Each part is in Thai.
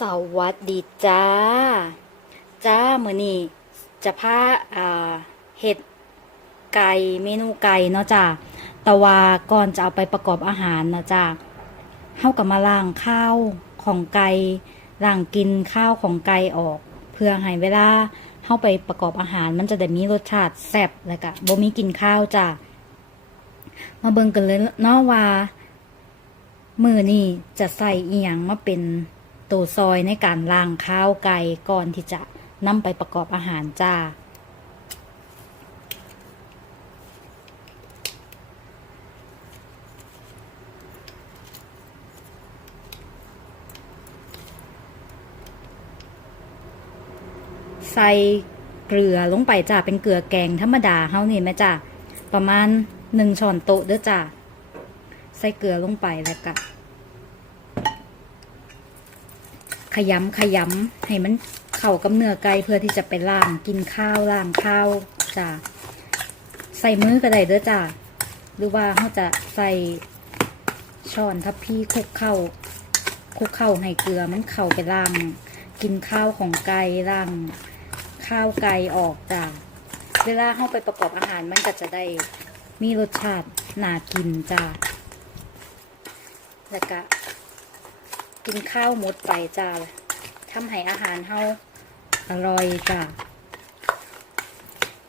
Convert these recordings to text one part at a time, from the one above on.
สวัสดีจ้า จ้ามือนี้จะพาอ่าเห็ดไก่เมนูไก่เนาะจ้าแต่ว่าก่อนจะเอาไปประกอบอาหารเนาะจ้าเฮากับมาล้างข้าวของไก่ล้างกินข้าวของไก่ออก เพื่อให้เวลาเฮาไปประกอบอาหารมันจะได้มีรสชาติแซ่บแล้วก็บ่มีกินข้าวจ้ามาเบิ่งกันเลยเนาะว่ามือนี่จะใส่อีหยังมาเป็น ตัวซอยในการล้างข้าวไก่ก่อนที่จะนำไปประกอบอาหารจ้าใส่เกลือลงไปจ้าเป็นเกลือแกงธรรมดาเฮานี่แม่จ้าประมาณหนึ่งช้อนโต๊ะเด้อจ้าใส่เกลือลงไปแล้วก็ ขยำขยำให้มันเข้ากับเนื้อไก่เพื่อที่จะไปล่างกินข้าวล่างข้าวจ้าใส่มือก็ได้เด้อจ้าหรือว่าเขาจะใส่ช้อนทัพพี่คุกเข้าคุกเข้าให้เกลือมันเข้าไปล่าง กินข้าวของไก่ล่างข้าวไก่ออกจ้าเวลาเข้าไปประกอบอาหารมันก็จะได้มีรสชาติน่ากินจ้าแล้วก็ กินข้าวหมดไปจ้าทำให้อาหารเฮาอร่อยจ้า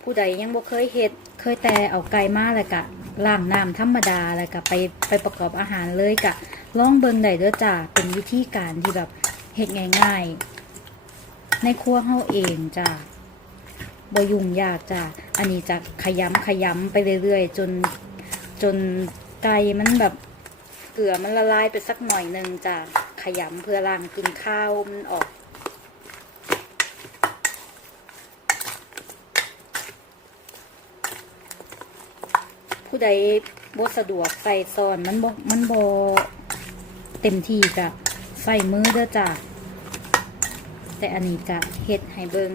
ผู้ใดยังบ่เคยเฮ็ดเคยแต่เอาไก่มาแล้วก็ล้างน้ำธรรมดาแล้วก็ไปไปประกอบอาหารเลยกะล่องเบิงได้เด้อจ้าเป็นวิธีการที่แบบเฮ็ดง่ายๆ ในครัวเฮาเองจ้าบ่ยุ่งยากจ้าอันนี้จะขยำขยำไปเรื่อยๆ จนจนไก่มันแบบเกลือมันละลายไปสักหน่อยหนึ่งจ้ะ ขยำเพื่อล้างกินข้าวมันออกผู้ใดบ่สะดวกใส่ซอนมันบ่มันบ่เต็มที่กะใส่มือเด้อจ้ะแต่อันนี้จะเฮ็ดให้เบิง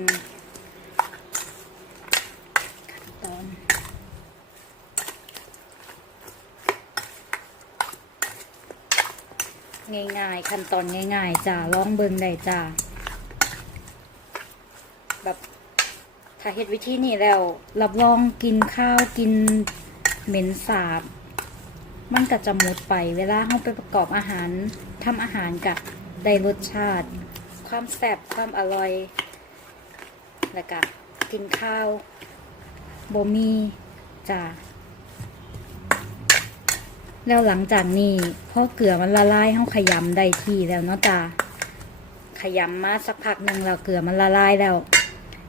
ขั้นตอน ง่าย ๆ ขั้นตอนง่าย ๆจ้าลองเบิ่งได้จ้าแบบถ้าเฮ็ดวิธีนี้แล้ว รับรองกินข้าวกินเหม็นสาบ มันก็จะหมดไป เวลาเราไปประกอบอาหารทำอาหารกับได้รสชาติ ความแซ่บความอร่อย แล้วก็กินข้าวบ่มีจ้า แล้วหลังจากนี้พอเกลือมันละลายเฮาขยำได้ที่แล้วเนาะจ้าขยำมาสักพักหนึ่งแล้วเกลือมันละลายแล้ว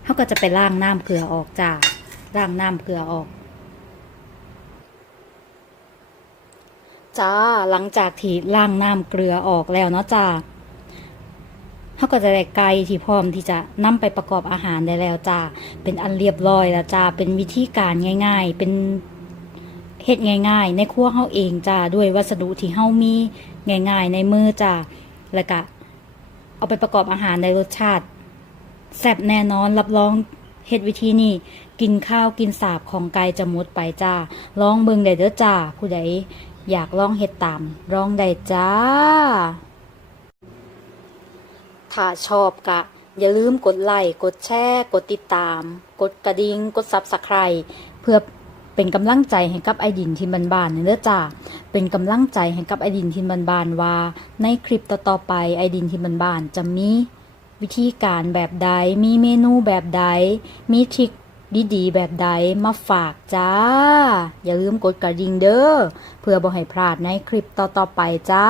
เฮาก็จะไปล้างน้ำเกลือออกจ้าล้างน้ำเกลือออกจ้าหลังจากที่ล้างน้ำเกลือออกแล้วเนาะจ้าเฮาก็จะได้ไก่ที่พร้อมที่จะนำไปประกอบอาหารได้แล้วจ้าเป็นอันเรียบร้อยแล้วจ้าเป็นวิธีการง่าย ๆ เป็น เฮ็ดง่าย ๆ ในครัวเฮาเองจ้าด้วยวัสดุที่เฮามีง่าย ๆ ในมือจ้าแล้วก็เอาไปประกอบอาหารในรสชาติแซ่บแน่นอนรับรองเฮ็ดวิธีนี้กินข้าวกินสาบของไก่จะหมดไปจ้าลองเบิ่งได้เด้อจ้าผู้ใดอยากลองเฮ็ดตามลองได้จ้า ถ้าชอบกะ อย่าลืมกดไลค์กดแชร์ กดติดตาม กดกระดิ่งกดซับสไคร b เพื่อ เป็นกำลังใจให้กับไอดินทินบันบานๆเด้อจ้าเป็นกำลังใจให้กับไอดินทินบันบานว่า ในคลิปต่อๆไปไอดินทินบันบานจะมีวิธีการแบบใด มีเมนูแบบใด มีทริคดีๆแบบใดมาฝากจ้า อย่าลืมกดกระดิ่งเด้อเพื่อบ่ให้พลาดในคลิปต่อๆไปจ้า